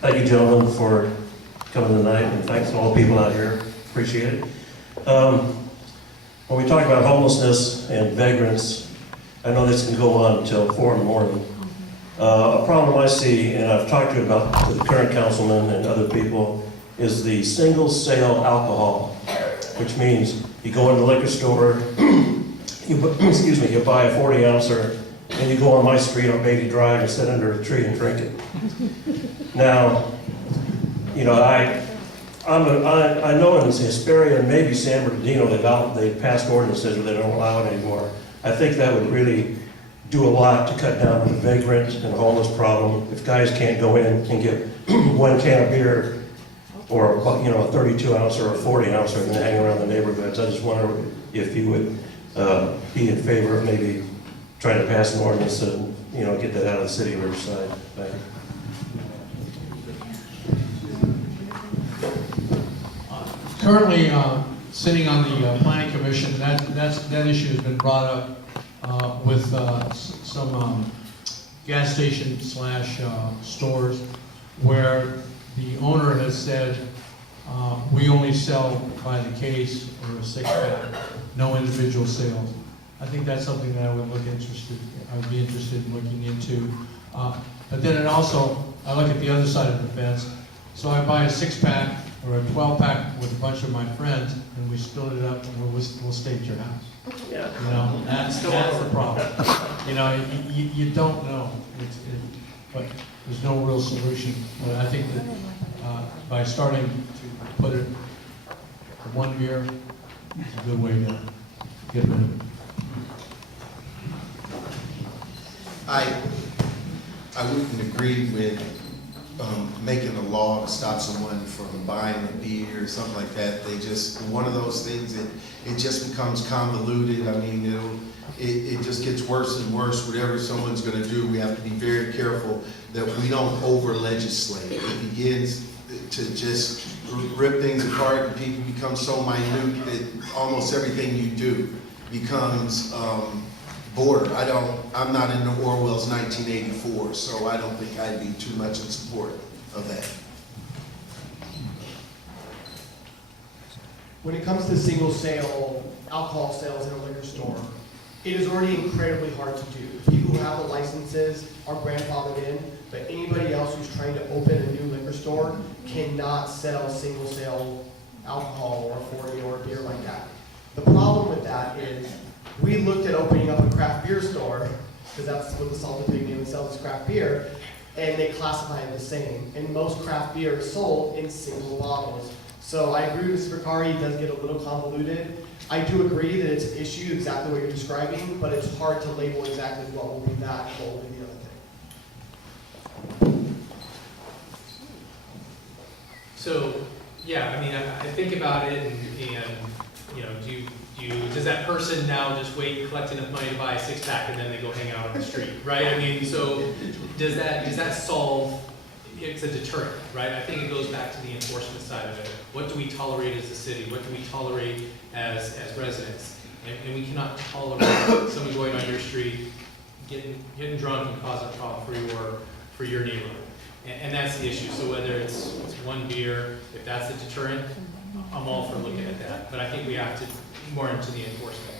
Thank you, gentlemen, for coming tonight, and thanks to all the people out here. Appreciate it. When we talk about homelessness and vagrants, I know this can go on until 4 in the morning. A problem I see, and I've talked to the current councilman and other people, is the single sale alcohol, which means you go in the liquor store, you buy a 40 ouncer, and you go on my street on Beatty Drive and sit under a tree and drink it. Now, you know, I know in Hesperia and maybe San Bernardino they passed ordinances where they don't allow it anymore. I think that would really do a lot to cut down on the vagrant and homeless problem. If guys can't go in and get 1 can of beer or a 32 ouncer or a 40 ouncer and then hang around the neighborhoods, I just wonder if you would be in favor of maybe trying to pass an ordinance and get that out of the city of Riverside. Thank you. Currently, sitting on the planning commission, that issue has been brought up with some gas station / stores where the owner has said we only sell by the case or a 6-pack, no individual sales. I think that's something that I would be interested in looking into. But then I look at the other side of the fence. So I buy a 6-pack or a 12-pack with a bunch of my friends, and we split it up, and we'll stay at your house. Yeah. That's the problem. You don't know, but there's no real solution. But I think that by starting to put it for 1 beer is a good way to get rid of it. I wouldn't agree with making a law to stop someone from buying a beer or something like that. One of those things that it just becomes convoluted. I mean, it just gets worse and worse. Whatever someone's going to do, we have to be very careful that we don't over legislate. It begins to just rip things apart, and people become so minute that almost everything you do becomes border. I'm not into Orwell's 1984, so I don't think I'd be too much in support of that. When it comes to single sale alcohol sales in a liquor store, it is already incredibly hard to do. People who have the licenses are grandfathered in, but anybody else who's trying to open a new liquor store cannot sell single sale alcohol or 40 or a beer like that. The problem with that is we looked at opening up a craft beer store, because that's what the Salted Pig name sells is craft beer, and they classify it the same. And most craft beer is sold in single bottles. So I agree with Mr. Bakari, it does get a little convoluted. I do agree that it's an issue, exactly what you're describing, but it's hard to label exactly what will be that and what will be the other thing. So, yeah, I mean, I think about it and does that person now just wait and collect enough money to buy a 6-pack and then they go hang out on the street, right? I mean, so does that solve, it's a deterrent, right? I think it goes back to the enforcement side of it. What do we tolerate as a city? What do we tolerate as residents? And we cannot tolerate someone going on your street, getting drunk and causing a problem for your neighborhood. And that's the issue. So whether it's 1 beer, if that's a deterrent, I'm all for looking at that. But I think we have to more into the enforcement.